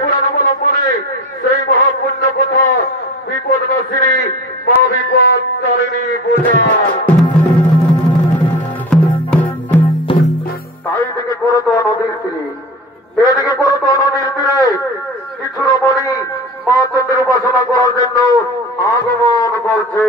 পুরাণ অবলম্বনে সেই মহাপুণ্য কথা বিপদ নাশিনী মা বিপদ তারিণী পূজা। তাই থেকে করতো নদীর তীরে, এদিকে করতো নদীর তীরে কিছু রমণী মা চন্দ্রের উপাসনা করার জন্য আগমন করছে।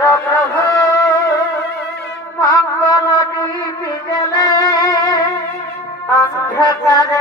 প্রভু মঙ্গল দীপি জলে অন্ধকারে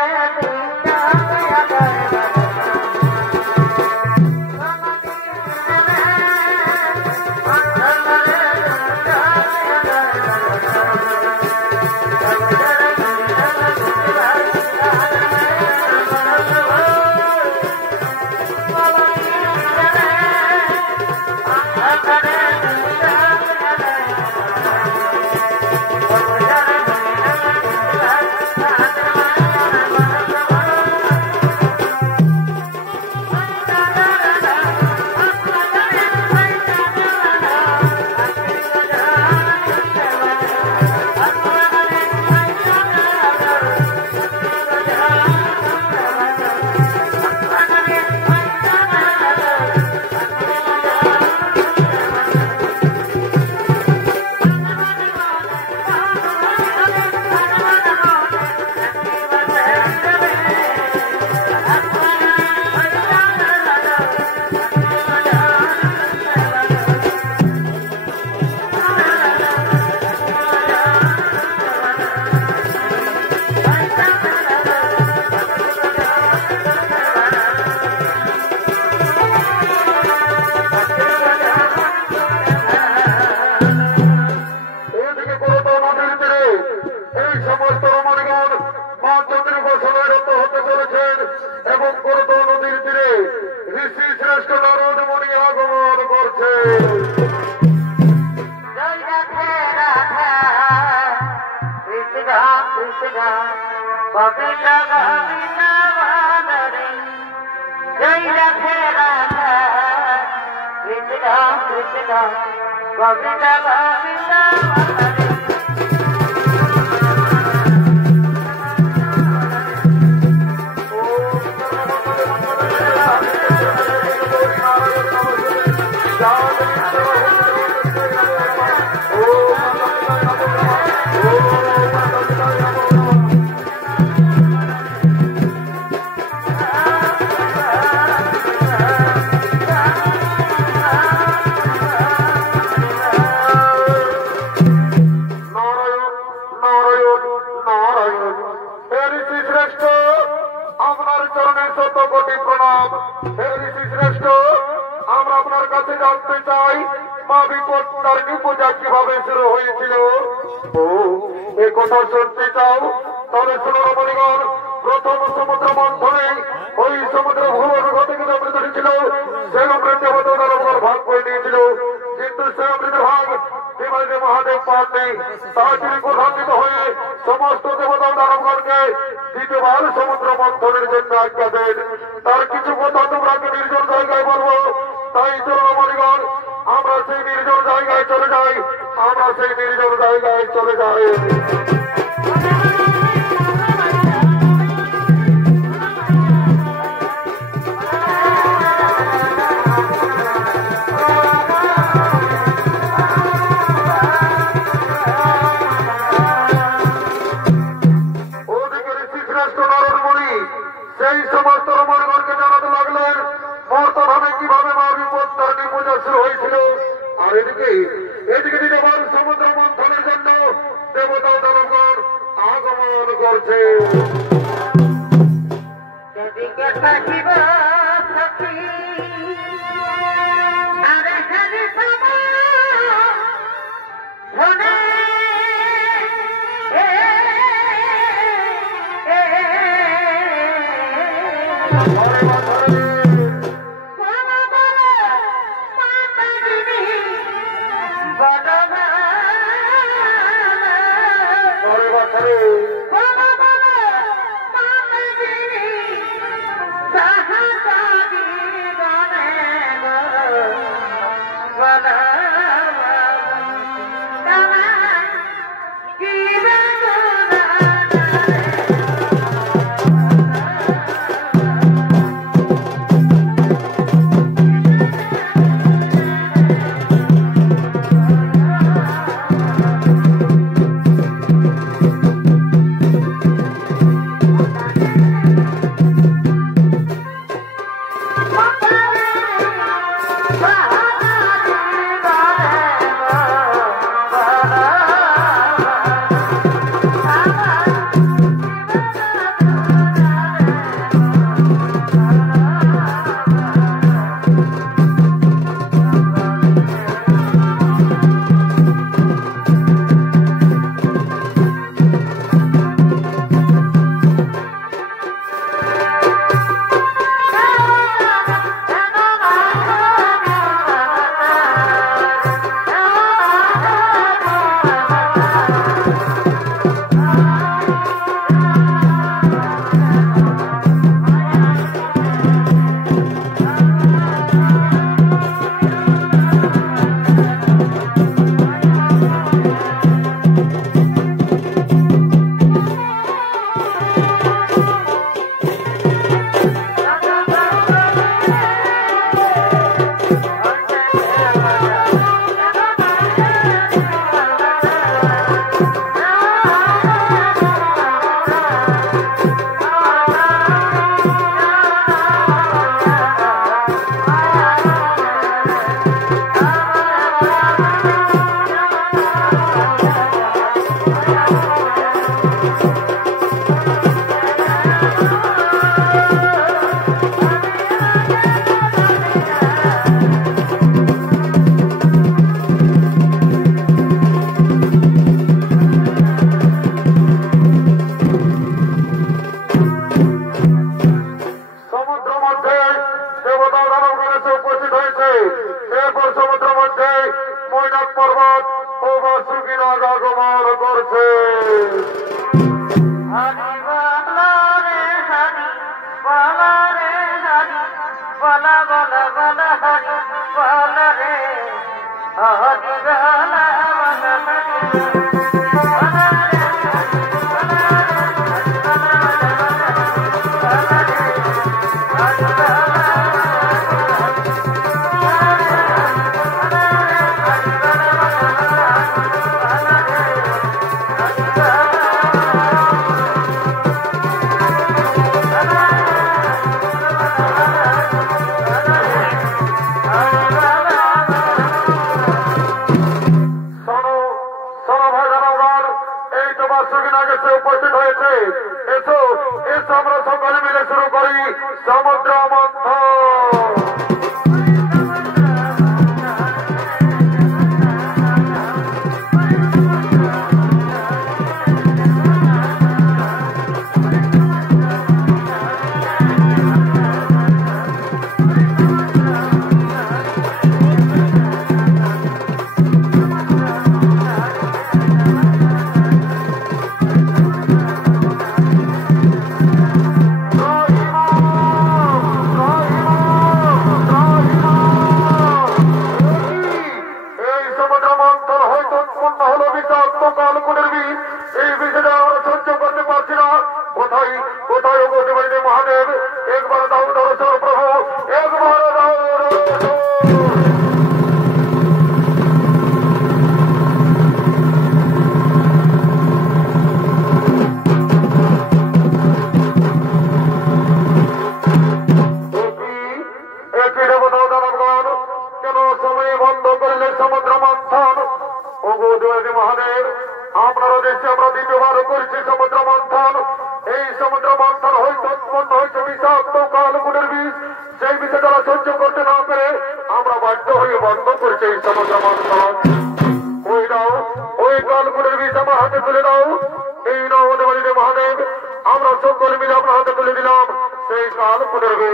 সেই কাল পুনর্বে।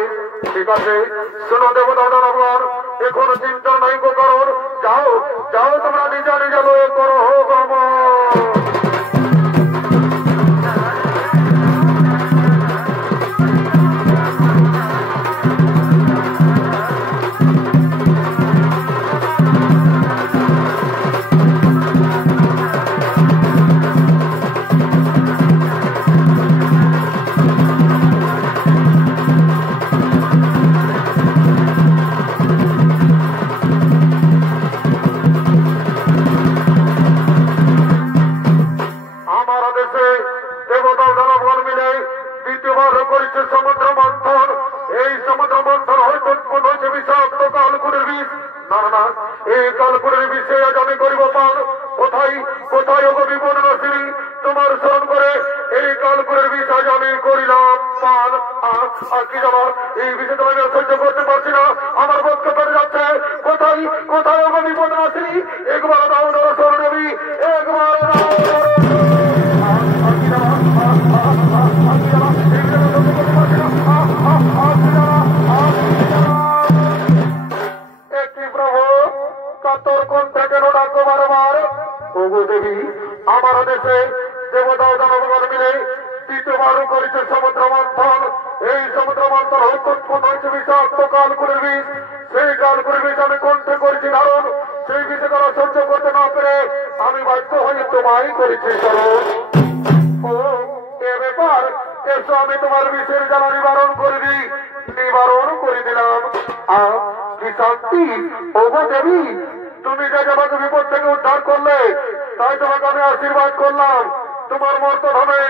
ঠিক আছে, শোনো দেবতা দানবগণ, এখন চিন্তা নাই গো কারণ। যাও যাও, তোমরা নিজা নিজা লয়ে করো গমন। সমুদ্র মন্থন, এই সমুদ্র মন্থন হয়তো উৎপন্ন হয়েছে বিষাক্ত কালকুরের বিষ। না না, এই কালকুরের বিষে আজ আমি করিব পান। কোথায় কোথায় অগবি বনবাসী তোমার স্মরণ করে এই কালকুরের বিষ আজ আমি করিলাম পান। কি জানো, এই বিষয়ে তোমাকে সহ্য করতে পারছি না, আমার বক্ষ করে যাচ্ছে। কোথায় কোথায় অগবি বনবাসী, একবার দাও স্মরণ নবী, একবার দাও। আমার দেশে দেবতা জনগণ মিলে দ্বিতীয়বার করেছে সমুদ্র মন্থন। এই সমুদ্র মন্থন উৎপন্ন হয়েছে বিষাক্ত কালকুরের বিষ। সেই কালকুরের বিষ আমি কণ্ঠে করেছি ধারণ। সেই বিষে তারা সহ্য করতে না পেরে আমি বাধ্য হয়ে তোমায় করেছি স্মরণ। ও এ ব্যাপার, এসো আমি তোমার বিষের জ্বালা নিবারণ করে দিই। নিবারণ করে দিলাম। কি শান্তি ওগো দেবী, তুমি যে আমাকে বিপদ থেকে উদ্ধার করলে, তাই তোমাকে আমি আশীর্বাদ করলাম। তোমার মর্তধামে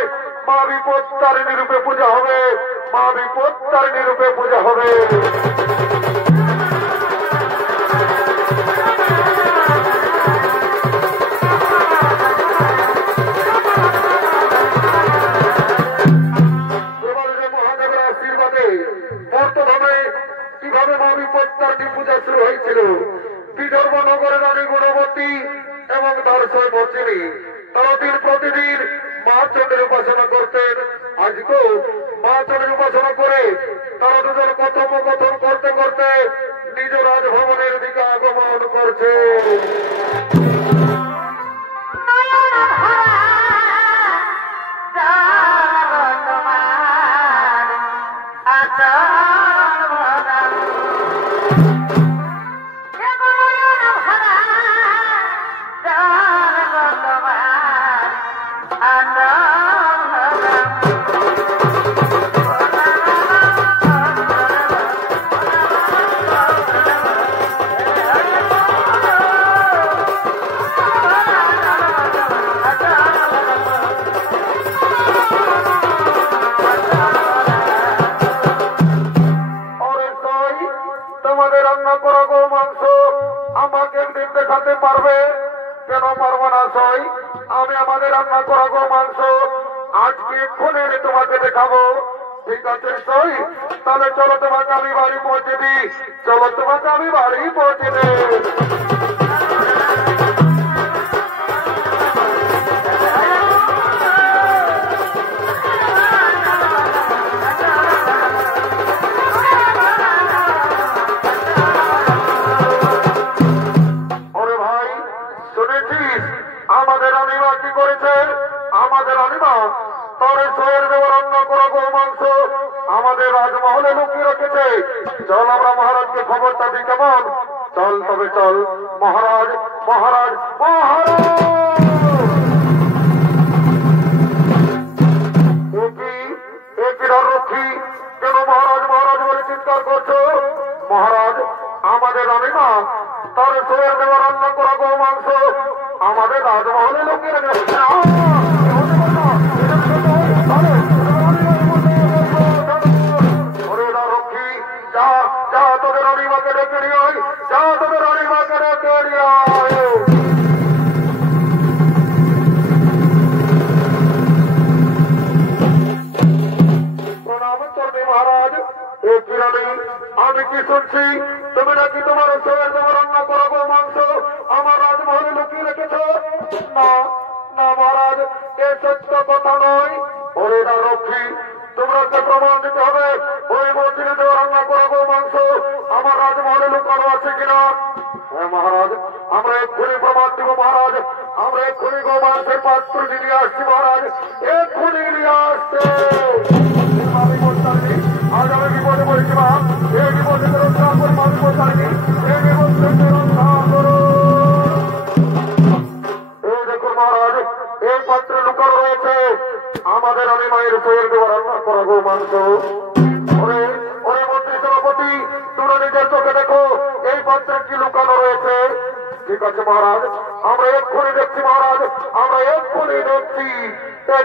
মা বিপদ তারিণী রূপে পূজা হবে, মা বিপদ তারিণী রূপে পূজা হবে। মহাদেবের আশীর্বাদে মর্তধামে কিভাবে মা বিপদ তারিণী পূজা শুরু হয়েছিল। বিদর্ভ নগরের রানী গুণবতী এবং তার সয় মর্জিনী তারা দিন প্রতিদিন মা চণ্ডীর উপাসনা করতেন। আজকেও মা চণ্ডীর উপাসনা করে তারা দুজন কথোপকথন করতে করতে নিজ রাজভবনের দিকে আগমন করছে। তোমাদের রান্না করা গো মাংস আমাকে একদিন দেখাতে পারবে? কেন পারবো না সই, আমি আমাদের রান্না করা গো মাংস আজকে এক্ষুনি এনে তোমাকে দেখাবো। ঠিক আছে সই, তাহলে চলো তোমাকে আমি বাড়ি পৌঁছে দিই। চলো তোমাকে আমি বাড়ি পৌঁছে দিই। আমাদের রানীমা কি করেছে? আমাদের রানীমা তার সয়ের দেওয়ার রান্না করা গো মাংস আমাদের রাজমহলে লুকিয়ে রেখেছে। চল আমরা মহারাজকে খবরটা দিই কেমন? চল তবে চল। মহারাজ মহারাজ মহারাজ, রক্ষী কেন মহারাজ মহারাজ বলে চিৎকার করছো? মহারাজ, আমাদের রানীমা তার সয়ের দেওয়ার রান্না করা গো মাংস আমাদের রাজমহলে লুকিয়ে রেখেছে। রক্ষী, যা যা তোদের রানীমাকে ডেকে নিয়ে আয়, যা তোদের রানীমাকে ডেকে নিয়ে আয়। প্রণাম চন্ডী মহারাজ। ও কিরানি, আমি কি শুনছি তুমি নাকি তোমার সয়ের দেওয়া রান্না করা গো মাংস আমার রাজমহলে লুকিয়ে রেখেছ? না না মহারাজ, এ সত্য কথা নয়। ওরে রক্ষী, তোমরা প্রমাণ দিতে হবে ওই মসজিদে দেওয়া রান্না করা গো মাংস আমার রাজমহলে লুকানো আছে কিনা। হ্যাঁ মহারাজ, আমরা এক্ষুনি প্রমাণ দিব মহারাজ, আমরা এক্ষুনি গো মাংসের পাত্রটি নিয়ে আসছি মহারাজ, এক্ষুনি নিয়ে আসছে। আমি বলতামনি আজ আমি বিপদে পড়েছি মা, এই বিপদে রক্ষা করবো। আমি বলতামনি এই বিপদে রক্ষা করো। এই দেখুন মহারাজ, এই পাত্রে লুকানো রয়েছে আমাদের আমি মায়ের তৈরি দেওয়া রান্না করা গো মাংস। ওরে ওরে মন্ত্রী সেনাপতি, তোমরা নিজের চোখে দেখো এই পাত্রে কি লুকানো রয়েছে। ঠিক আছে মহারাজ, আমরা এক্ষুনি দেখছি মহারাজ, আমরা এক্ষুনি দেখছি।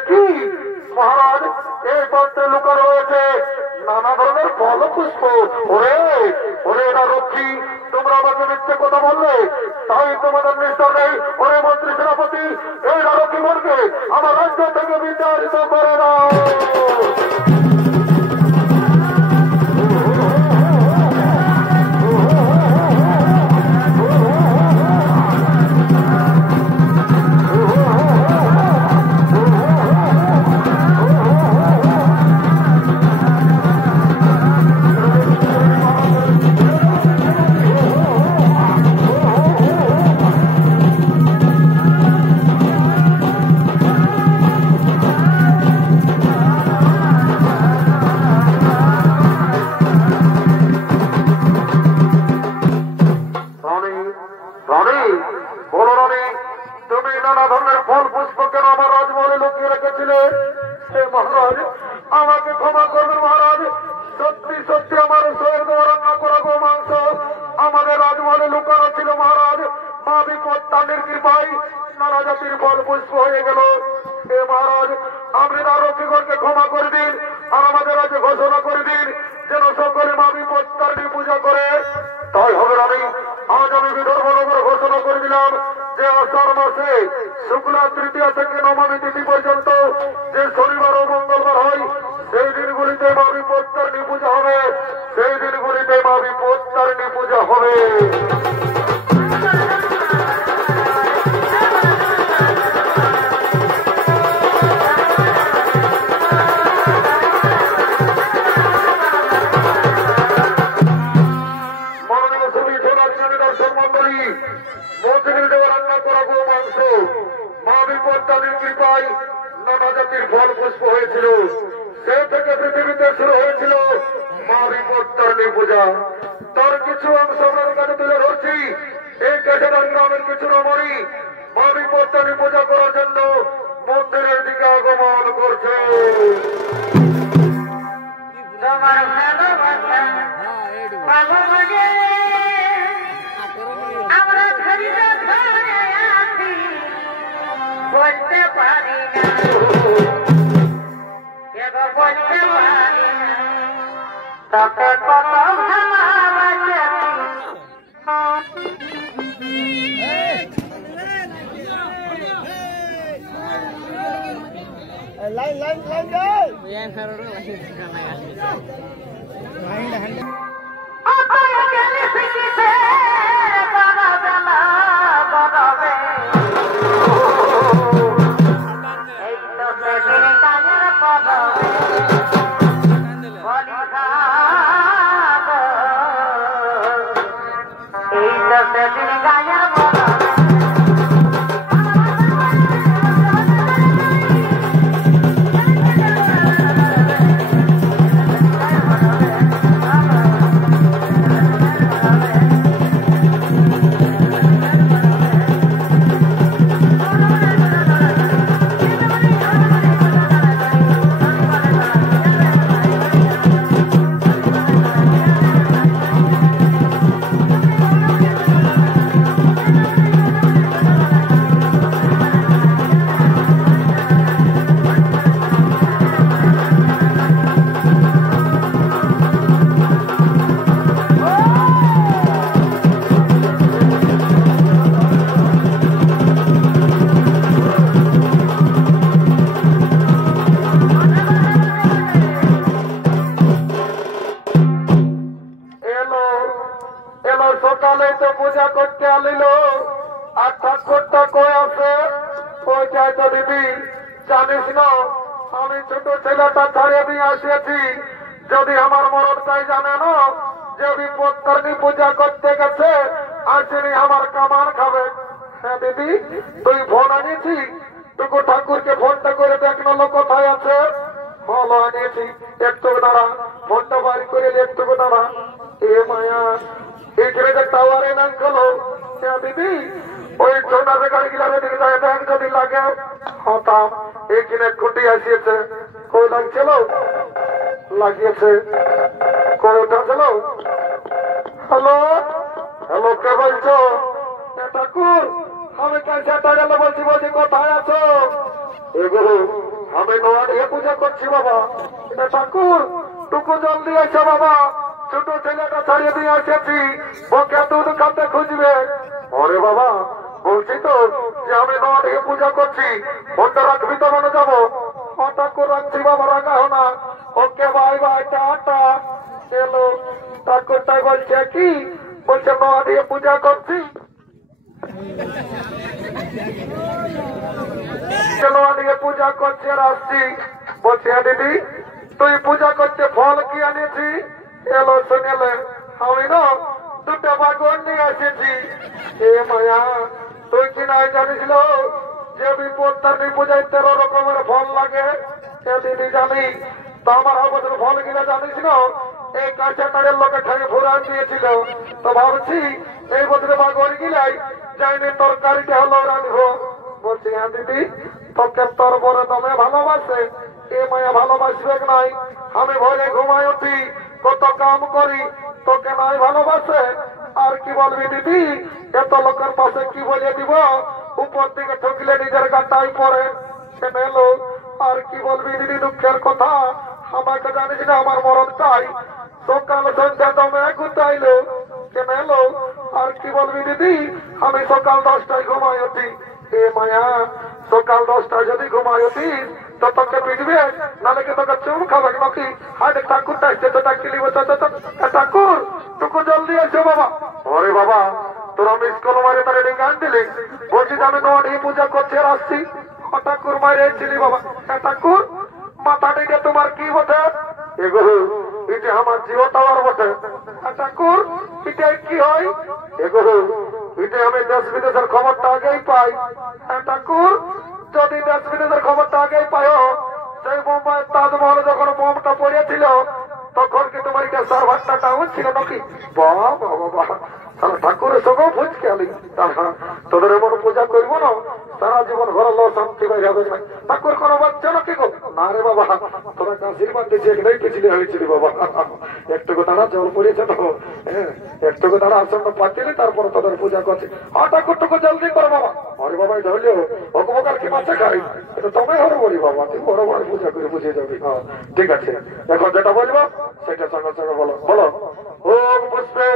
কি মহারাজ, এই পাত্রে লুকানো রয়েছে নানা ধরনের ফল পুষ্প। ওরে ওরে এটা রক্ষী, তোমরা আমাকে মিথ্যে কথা বললে তাই তোমাদের নিষ্ঠা নেই। ওরে মন্ত্রী সেনাপতি, এই রক্ষী মনকে আমার রাজ্য থেকে বিতাড়িত করে দাও। আমাকে ক্ষমা করবেন মহারাজ, সত্যি সত্যি আমার শরীর দেওয়া রান্না করা গো মাংস আমাদের রাজমহলে লুকানো ছিল মহারাজ। মা বিপত্তানের কৃপায় নানা জাতির ফল পুষ্প হয়ে গেল। হে মহারাজ, আপনি রক্ষীগণকে ক্ষমা করে দিন আর আমাদের রাজ্যে ঘোষণা করে দিন যেন সকলে মা বিপত্তারিণী পূজা করে। তাই হবে রানী, আজ আমি বিদর্ভ নগর ঘোষণা করে দিলাম যে আষাঢ় মাসে শুক্লা তৃতীয়া থেকে নবমী তিথি পর্যন্ত যে শনিবার ও মঙ্গলবার হয় সেই দিনগুলিতে মা বিপত্তারিণী পূজা হবে, সেই দিনগুলিতে মা বিপত্তারিণী পূজা হবে। নানা জাতির ফল পুষ্প হয়েছিল, সে থেকে পৃথিবীতে শুরু হয়েছিল মা বিপত্তারিণী পূজা। তার কিছু অংশ আপনার কাছে তুলে ধরছি। এই কেশাদার গ্রামের কিছু রমণী মা বিপত্তারিণী পূজা করার জন্য মন্দিরের দিকে আগমন করছে। বলতে পারি না, এবার বলতে পারি না, তাতে কত ভালোবাসে। লাইন লাইন লাইন যাই সকালে তো পূজা করতে আলিল আর ঠাকুরটা কই আছে ওইটাই তো দিদি জানিস না আমি ছোট ছেলেটা ছাড়িয়ে দিয়ে আসিয়াছি। যদি আমার মরণটাই জানে না যে বিপত্তারিণী পূজা করতে গেছে, আসেনি আমার কামান খাবে। হ্যাঁ দিদি, তুই ফোন আনিয়েছি? টুকু ঠাকুরকে ফোনটা করে দেখলো লোক কোথায় আছে। ভালো আনিয়েছি, একটু দাঁড়া, ফোনটা বাড়ি করে একটু দাঁড়া। এ মায়া, এখানে যে টাওয়ারে নাম গেলো। হ্যাঁ দিদি, ওই ছোটা গাড়ি গিলাবে দিকে যায় দেখ যদি লাগে। হতাম, এখানে খুঁটি আসিয়েছে। কই লাগছিল? লাগিয়েছে। করে উঠেছিল। হ্যালো হ্যালো, কে বলছো? ঠাকুর, আমি ক্যান্সারটা গেলে বলছি, বলছি কোথায় আছো? এগুলো আমি নোয়া দিয়ে পূজা করছি বাবা। ঠাকুর, টুকু জলদি এসো বাবা, ছোট ছেলেটা ছাড়িয়ে দিয়ে এসেছি, ওকে দুধ খাতে খুঁজবে। ওরে বাবা, বলছি তো যে আমি নোয়া দিয়ে পূজা করছি, ফোনটা রাখবি তো মনে যাবো। ঠাকুর রাখছি বাবা, রাখাও না। Okay bye bye, tata. এলো ঠাকুরটাই বলছে কি, বলছে নোয়া দিয়ে পূজা করছি, নোয়া দিয়ে পূজা করছে আর আসছি। বলছে দিদি, তুই পূজা করতে ফল কি আনিয়েছি? এলো শুনেলে, আমি না দুটো বাগন নিয়ে এসেছি। এ মায়া, তুই কি না জানিস যে বিপত্তারিণী পূজায় 13 রকমের ফল লাগে? এ দিদি জানি, তো আমার আমাদের ফল গিলা জানিস না? এই কাঁচা তাড়ের লোকে খাই ফুরান দিয়েছিল, তো ভাবছি এই বছরে বাগন গিলাই যাইনি তরকারিটা হলো রাঁধবো। বলছি হ্যাঁ দিদি, তোকে তোর বড় দমে ভালোবাসে, এ মায়া ভালোবাসবে নাই? আমি ভোরে ঘুমাই উঠি, কত কাম করি, তোকে নাই ভালোবাসে? আর কি বলবি দিদি, এত লোকের পাশে কি বলে দিব? উপর দিকে ঠকলে নিজের গাটাই পড়ে। এলো আর কি বলবি দিদি, দুঃখের কথা। আমাকে জানিস না আমার মরণ চাই, সকাল সন্ধ্যা দমে গুতাইলো। কেন এলো আর কি বলবি দিদি, আমি সকাল 10টায় ঘুমাই উঠি। এ মায়া, সকাল 10টায় যদি ঘুমাই উঠিস তো তোকে পিটবে, নাহলে কি তোকে চুম খাবে নাকি? হায় ঠাকুরটা এসছে, তো ডাকিলি ঠাকুর, টুকু জলদি এসো বাবা। ওরে বাবা, তোরা মিস কল মারে তার গান দিলি, বলছি আমি নোয়া দিয়ে পূজা করছি আর আসছি। ঠাকুর মারে এসেছিলি বাবা। ঠাকুর, মাথাটিকে তোমার কি বটে? এগুলো এটা আমার জিও টাওয়ার বটে। ঠাকুর, এটা কি হয়? এগুলো এটা আমি দেশ বিদেশের খবরটা আগেই পাই। ঠাকুর, যদি দেশ বিদেশের খবরটা আগেই পাইও, সেই মুম্বাই তাজমহলে যখন বোমটা পড়েছিল তখন কি তোমার এটা সার্ভারটা ডাউন ছিল নাকি? বাবা বাবা, ঠাকুরের সঙ্গেও ফুচকে আলি। তোদের এমন পূজা করবো না, সারা জীবন ঘরে লো শান্তি বাইরে হবে না। ঠাকুর কোনো বাচ্চা নাকি গো? না রে বাবা, তোরা আশীর্বাদ দিয়েছি, এখানেই পিছলে হয়েছিল বাবা। একটুকু তারা জল পড়েছে তো, হ্যাঁ, একটুকু তারা আসন্ন পাচ্ছিলি, তারপরে তোদের পূজা করছে। ঠাকুর টুকু জলদি করো বাবা। আরে বাবাই ধরলেও অকবকার কি মাছে খাই, এটা তোমায় হরে বলি বাবা, তুই বড় বড় পূজা করে বুঝে যাবি। হ্যাঁ ঠিক আছে, এখন যেটা বলবো সেটা সঙ্গে সঙ্গে বলো। বলো ওম পুষ্পে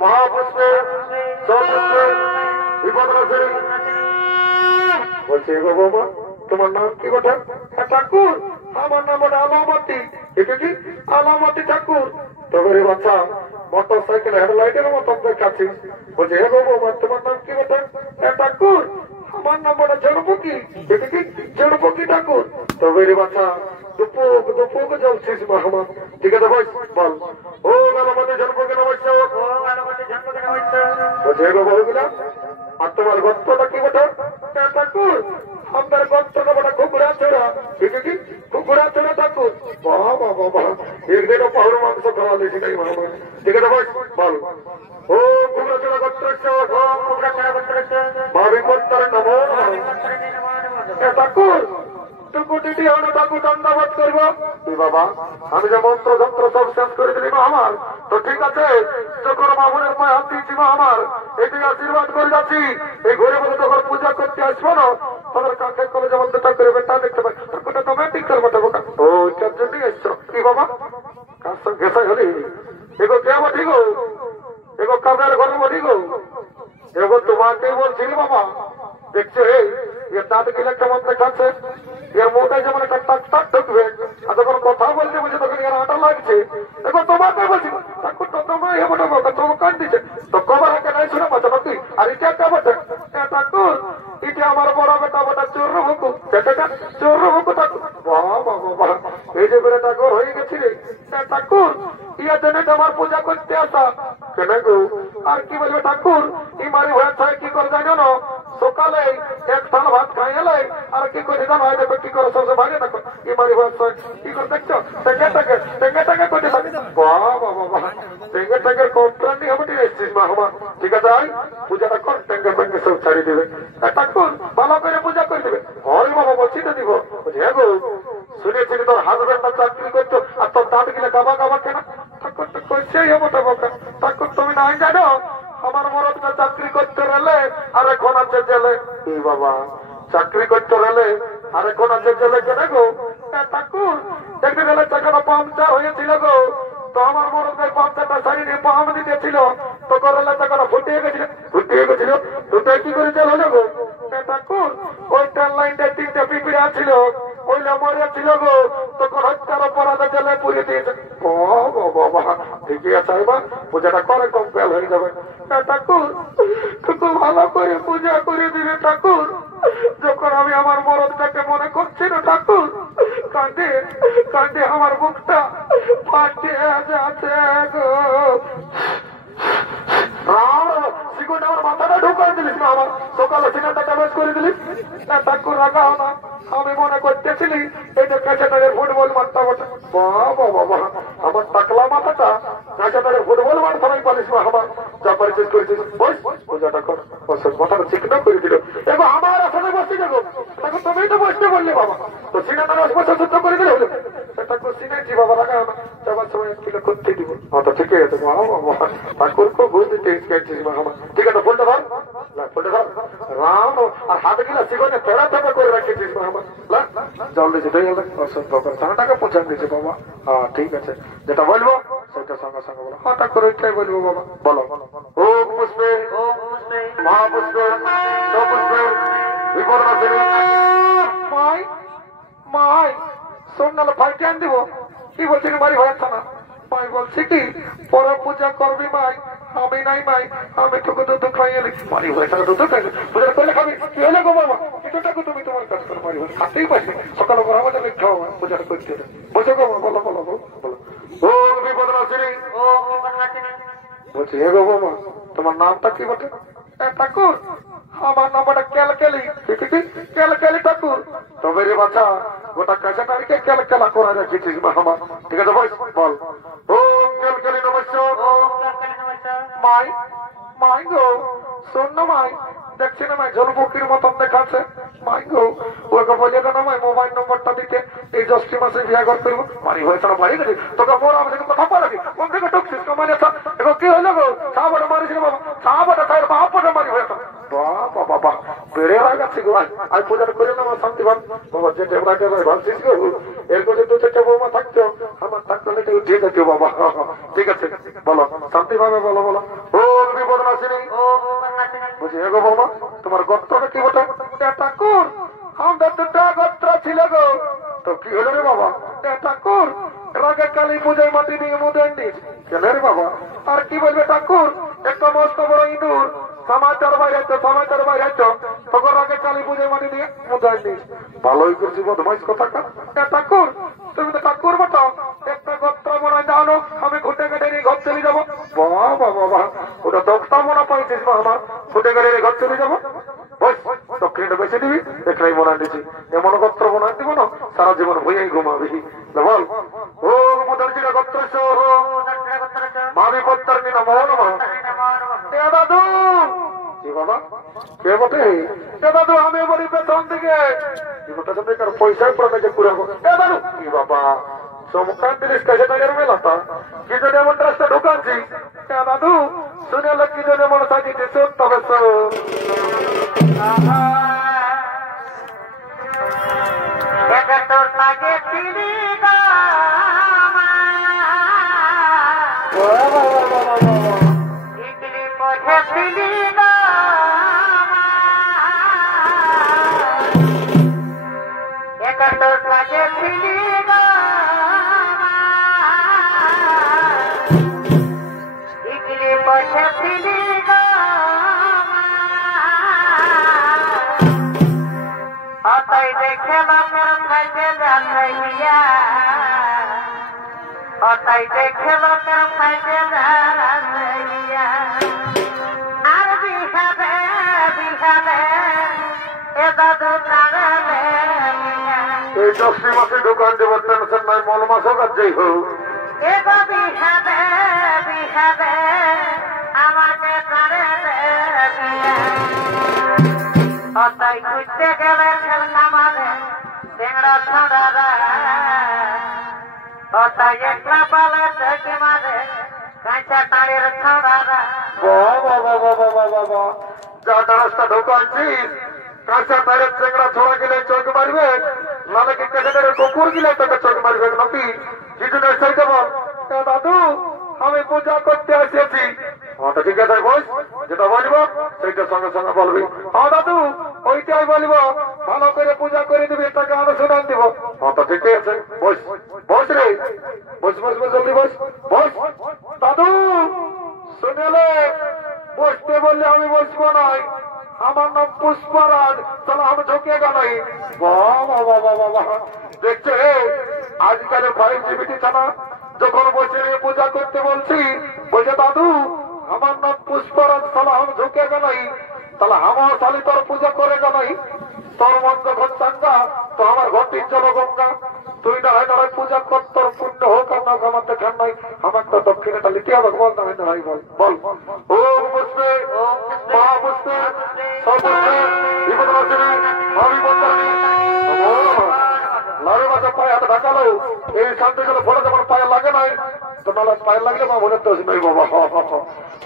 মহাপুষ্পে সপুষ্পে বিপদনাশিনী। বলছি গো বাবা, তোমার নাম কি বটে? ঠাকুর, আমার নাম বটে আলামতি। এটা কি আলামতি ঠাকুর? তবে রে বাচ্চা, মোটর সাইকেল হেডলাইটের মতো দেখাচ্ছি। বলছে হে গো বাবা, তোমার নাম কি বটে? ঠাকুর, আমার নাম বটে জনপকি। এটা কি জনপকি ঠাকুর? তবে রে বাচ্চা, দুপুক দুপুক জ্বলছিস মাহমা। ঠিক আছে বল, বল ও আলামতি জনপকি নমস্য। বলছে হে গো বাবুগুলা, আর তোমার গত্তটা কি বটে? ঠাকুর, আপনার গত্তটা বটে কুকুরা চোরা। ঠিক কি কুকুরা চোরা ঠাকুর? বাবা বাবা, একদিনও পাহুড় মাংস খাওয়া দিয়েছি নাই মাহমা। ঠিক আছে বল, ও কুকুরা চোরা গত্তরস্য, কুকুরা চোরা গত্তরস্য, ভাবি গত্তর নমো। ঠাকুর, টুকু দিদি হলো ঠাকুর দণ্ডবোধ করবো। বাবা, আমি যে মন্ত্র যন্ত্র সব শেষ করে দিলি মা আমার, তো ঠিক আছে, যখন মামুনের পায়ে হাত দিয়েছি মা আমার, এটি আশীর্বাদ করে যাচ্ছি। এই ঘরে বলে যখন পূজা করতে আসবো না, তাদের কাকে করে যেমন দুটা করবে তা দেখতে পাই। ঠাকুরটা তোমার ঠিক করবো ঠাকুরটা। ও এটার জন্যই এসছো কি বাবা? কার সঙ্গে ঘেসা হলি? এগো কে বটি গো? এগো কাদের ঘরে বটি গো? এগো তোমাকেই বলছিলি বাবা। দেখছো এর দাঁত গিলে কেমন দেখাচ্ছে, এর মুখটাই যেমন একটা টাক টাক ঢুকবে, আর যখন কথা বলছে বুঝে তখন এর আটা লাগছে। এখন তোমাকে বলছি ঠাকুর তো তোমায় হেবো তোমার কান দিচ্ছে, তো কবার হাতে নাই শুনে পাচ্ছ নাকি? আর এটা কে বটে? ঠাকুর, এটা আমার বড় বেটা বটা চোর ভুকু। চোর ভুকু ঠাকুর। ঠাকুর ইয়া জন্য আমার পূজা করতে আসা কেন গো আর কি বলবে ঠাকুর ই মারি ভয় থাকে কি করে জানো না সকালে এক থাল ভাত খাই এলে আর কি করে জানো হয় দেখো কি করে সবসে ভাগে দেখো ই মারি ভয় কি করে দেখছো টেঙ্গে করতে থাকে বাবা বাবা টেঙ্গে কমপ্লেন নিয়ে আমি এসেছিস মা আমার ঠিক আছে পূজাটা কর টেঙ্গে সব ছাড়িয়ে দেবে ঠাকুর ভালো করে পূজা করে দেবে ঘরে বাবা বলছি তো দিব হ্যাঁ গো শুনেছি তোর হাজবেন্ড চাকরি করছো আর তোর দাঁত গিলে গাবা গাবা কেন ঠাকুর তো কইছেই হবো তো বাবা ঠাকুর তুমি নাই জানো আমার মরদটা চাকরি করতে গেলে আর এখন আছে জেলে এই বাবা চাকরি করতে গেলে আর এখন আছে জেলে কেন গো ঠাকুর একদিন গেলে তখন পাম্পচার হয়েছিল গো তো আমার মরদের পাম্পচারটা সারি নিয়ে পাম্প দিতেছিল তো করলে তখন ফুটিয়ে গেছিল দুটাই কি করে জেল হলো গো ঠাকুর ওই ট্রেন লাইনটা 3টা পিঁপড়া ছিল ওইলা মরে ছিল গো তখন হত্যার অপরাধে জেলে পুড়িয়ে দিয়েছে বাবা ঠিকই আছে এবার পূজাটা করে কম্পেল হয়ে যাবে ঠাকুর খুব ভালো করে পূজা করে দিবে ঠাকুর যখন আমি আমার মরদটাকে মনে করছি না ঠাকুর কাঁদে কাঁদে আমার বুকটা ফাটিয়ে যাচ্ছে গো আমার মাথাটা ঢুকাই দিলিস না আমার সকালে সিনেমাটা ড্যামেজ করে দিলিস না ঠাকুর রাখা না আমি মনে করতেছিলি এটা কাছাটারের ফুটবল মাঠটা বটে বাবা বাবা আমার টাকলা মাথাটা কাছাটারের ফুটবল মাঠ সবাই পালিস না আমার যা পরিচয় করেছিস পূজাটা কর মাথাটা চিকনা করে দিল এবার আমার আসলে বসতে যাবো তখন তুমি তো বসতে বললে বাবা তো সিনেমাটা 10 বছর যুদ্ধ করে দিলে হলো ঠাকুর সিনেছি বাবা রাখা না যাবার সময় তুলে করতে দিব তো ঠিকই আছে বাবা ঠাকুর খুব বুঝতে চেয়েছিস আমার ঠিক আছে ফোনটা ধর ফোনটা ধর রাম আর হাতে গিলা শিখনে তেড়া তেড়া করে রাখিয়েছিস আমার জলদি যেতে গেলে টাকা পৌঁছান দিয়েছে বাবা হ্যাঁ ঠিক আছে যেটা বলবো সেটা সঙ্গে সঙ্গে বলো হঠাৎ করে ওইটাই বলবো বাবা বলো ও পুষ্পে মহাপুষ্পে পুষ্পে বিপদ মাই মাই সোনালে ফাইটে আন দিব কি বলছি বাড়ি হয়ে না মাই বলছি কি পরে পূজা করবি মাই আমি নাই মাই আমি তোকে দুধ খাইয়ে লিখি মারি হয়ে থাকে দুধ খাই পূজা করলে খাবি কি হলে গো বাবা এটাকে তুমি তোমার কাজ করো মারি হয়ে খাতেই পারছি সকালে করে আমাদের লিখতে হবে পূজাটা করতে বলছো গো বলো বলো বলো ও বিপদ নাসিনী বলছি হে গো বাবা তোমার নামটা কি বটে ঠাকুর আমার নামটা কেলকেলি কেলকেলি ঠাকুর তবে রে বাচ্চা গোটা কাছে তারিখে কেলা করা রেখেছিস আমার ঠিক আছে বল ও কেলকেলি নমস্কার মাই মাই গো শোন না মাই দেখছি না মাই ঝলপুকির মতন দেখাচ্ছে মাই গো ওকে বলে দেন মাই মোবাইল নম্বরটা দিতে এই 10টি মাসে বিয়া করতে বাড়ি হয়ে তারা বাড়ি গেছে তোকে মোর আমাদের কথা পারাবি কোন থেকে ঢুকছিস কমানে এবার কি হলো গো সাবটা মারিছিল বাবা সাবটা তাই বাপটা মারি হয়ে বাবা বাবা বেড়ে হয়ে গেছে গো আজ পূজাটা করে না আমার শান্তি ভাব বাবা যে টেবলাকে ভাবছিস গো এর কাছে 2-4টা বৌমা থাকতো আমার থাকতো এটা উঠে যেত বাবা ঠিক আছে বলো শান্তি ভাবে বলো বলো ও বিপদ নাসিনী বুঝি গো বৌমা তোমার গোত্রটা কি বটে ঠাকুর আমরা 2টা গোত্র ছিল গো তো কি হলো রে বাবা ঠাকুর রাগে কালী পূজায় মাটি দিয়ে মুদেন দিস কেন রে বাবা আর কি বলবে ঠাকুর একটা মস্ত বড় ইঁদুর সমাচার বাইরে তখন আগে কালী পুজোয় মাটি দিয়ে মুদাই দিস ভালোই করছি বদমাইশ কথা ঠাকুর তুমি তো ঠাকুর বটো একটা গোত্র মনে জানো আমি ঘুটে কেটে নিয়ে ঘর চলে যাবো বাবা বাবা ওটা 10টা মনে পাইছিস না আমার ঘুটে কেটে নিয়ে ঘর চলে যাবো দক্ষিণটা বেছে দিবি এখানেই মনে দিচ্ছি এমন গোত্র মনে দিব না সারা জীবন হয়েই ঘুমাবি বল ও মুদার্জিরা গোত্র মামি পত্তার নিনা মহন দাদু বাবা কে বটে দাদু আমি বলি পেছন দিকে পয়সায় পড়ে যে ঘুরাবো দাদু কি বাবা চমকান জিনিস কাছে টাকার মেলাটা কি জন্য এমন রাস্তা ঢুকাচ্ছি দাদু শুনে কি জন্য এমন সাজিতে শোন তবে তাই দেখে লোকের ফাইটে আর বিহারে বিহারে এ দাদু তারালে এই 10 মাসে দোকান দেবো টেনশন নাই মল মাসও কাজ যাই হোক এ গো বিহারে বিহারে আমাকে তারালে তাই খুঁজতে গেলে খেলনা মারে টেংরা ছড়ারা তাই একলা পালে থেকে মারে কাঁচা তাড়ের ছড়ারা বাবা যা রাস্তা ঢোকাচ্ছিস কাঁচা তারের চেংড়া ছড়া গেলে চোখ মারবে নালে কি কেটে কুকুর গেলে তোকে চোখ মারবে নাকি কিছু নেই সেইটা বল দাদু আমি পূজা করতে এসেছি ঠিক আছে বস যেটা বলবো সেইটা সঙ্গে সঙ্গে বলবি হ্যাঁ দাদু ওইটাই বলবো ভালো করে পূজা করে দিবি তাকে আরো শোনান দিব ঠিক আছে বস বস রে বস বস বস জলদি বস বস দাদু শুনেলে বসতে বললে আমি বসবো নাই আমার নাম পুষ্পরাজ তাহলে আমি ঢুকে গেলাই বাবা দেখছে আজকাল 5GB ছাড়া যখন বসে পূজা করতে বলছি বলছে দাদু আমার নাম পুষ্পরাজ তাহলে আমি ঢুকে গেলাই তাহলে আমার শালি তোর পূজা করে গেলাই তোর মন যখন চাঙ্গা তো আমার ঘরটির চলো গঙ্গা তুই দাঁড়ায় দাঁড়ায় পূজা কর তোর পুণ্য হোক আর না আমার দেখান নাই আমার তো দক্ষিণে তাহলে কে হবে বল দাঁড়ায় দাঁড়াই বল বল ও বুঝতে মা বুঝতে সব বুঝতে বিপদ আসেনি আমি বলতানি লাড়ু মাঝে পায়ে হাতে ঢাকালো এই শান্তি গেলে ফলে যখন পায়ে লাগে নাই তো নাহলে পায়ে লাগলে মা মনে দোষ নেই বাবা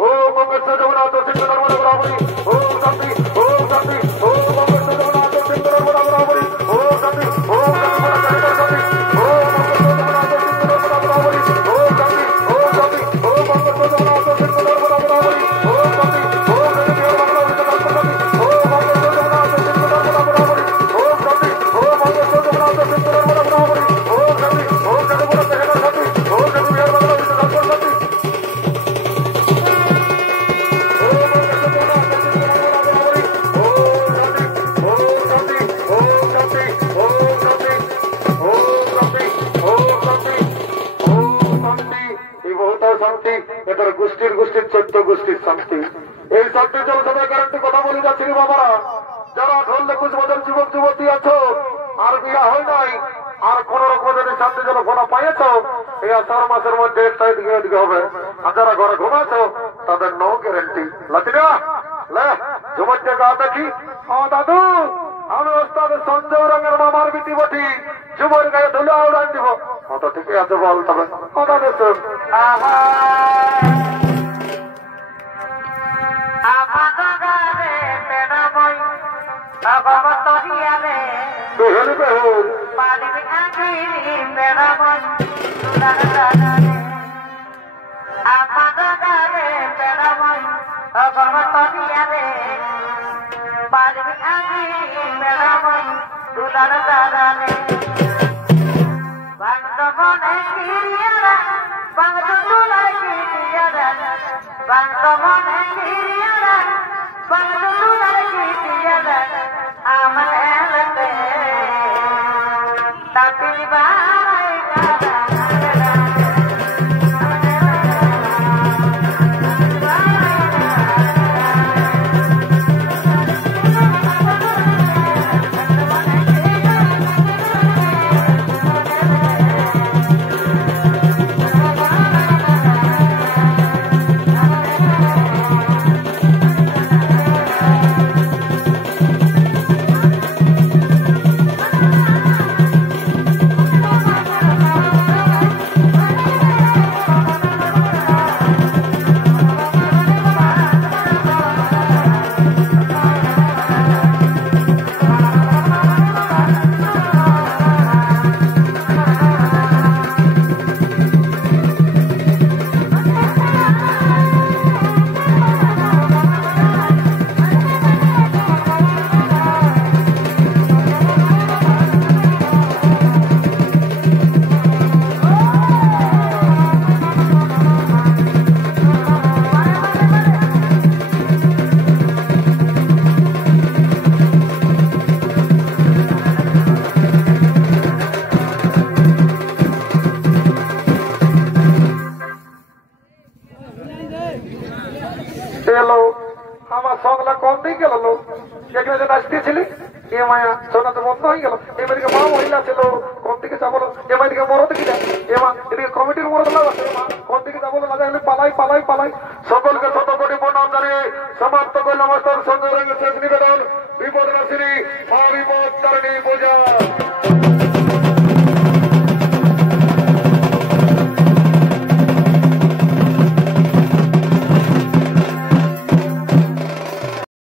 ও কংগ্রেস জগন্নাথ সিংহ বরাবরি ও শান্তি ও শান্তি ও কংগ্রেস জগন্নাথ সিংহ বরাবরি ও শান্তি ও গোষ্ঠীর 14 গোষ্ঠীর শান্তি এই শান্তির জন্য সবাই গ্যারান্টি কথা বলে যাচ্ছি বাবারা যারা 18-21 বছর যুবক যুবতী আছো আর বিয়া হয় নাই আর কোন রকম যদি শান্তি জল ফোনা পাইছ এই 4 মাসের মধ্যে এদিকে হবে আর যারা ঘরে ঘুমাছো তাদের নো গ্যারান্টি লাতিরা লে ঘুমাচ্ছে গা দেখি দাদু আমি ওস্তাদ সঞ্জয় রঙের মামার বিটি বটি যুবর গায়ে ধুলে আউড়ান দিব তো ঠিকই আছে বল তবে দাদু শোন এলো আমার সঙ্গলা কম দিয়ে গেল লোক যেখানে যে নাচতেছিলি এ মায়া সোনা তো বন্ধ হয়ে গেল এবারে মা মহিলা ছিল কোন দিকে যাবো এবারে মরদ কি যায় এমা এদিকে কমিটির মরদ লাগাচ্ছে কোন দিকে যাবো না যাইলে পালাই পালাই পালাই সকলকে শত কোটি প্রণাম জানিয়ে সমাপ্ত করলাম আমার সঙ্গে শেষ নিবেদন বিপদ নাশিনী মহাবিপদ তারিণী পূজা।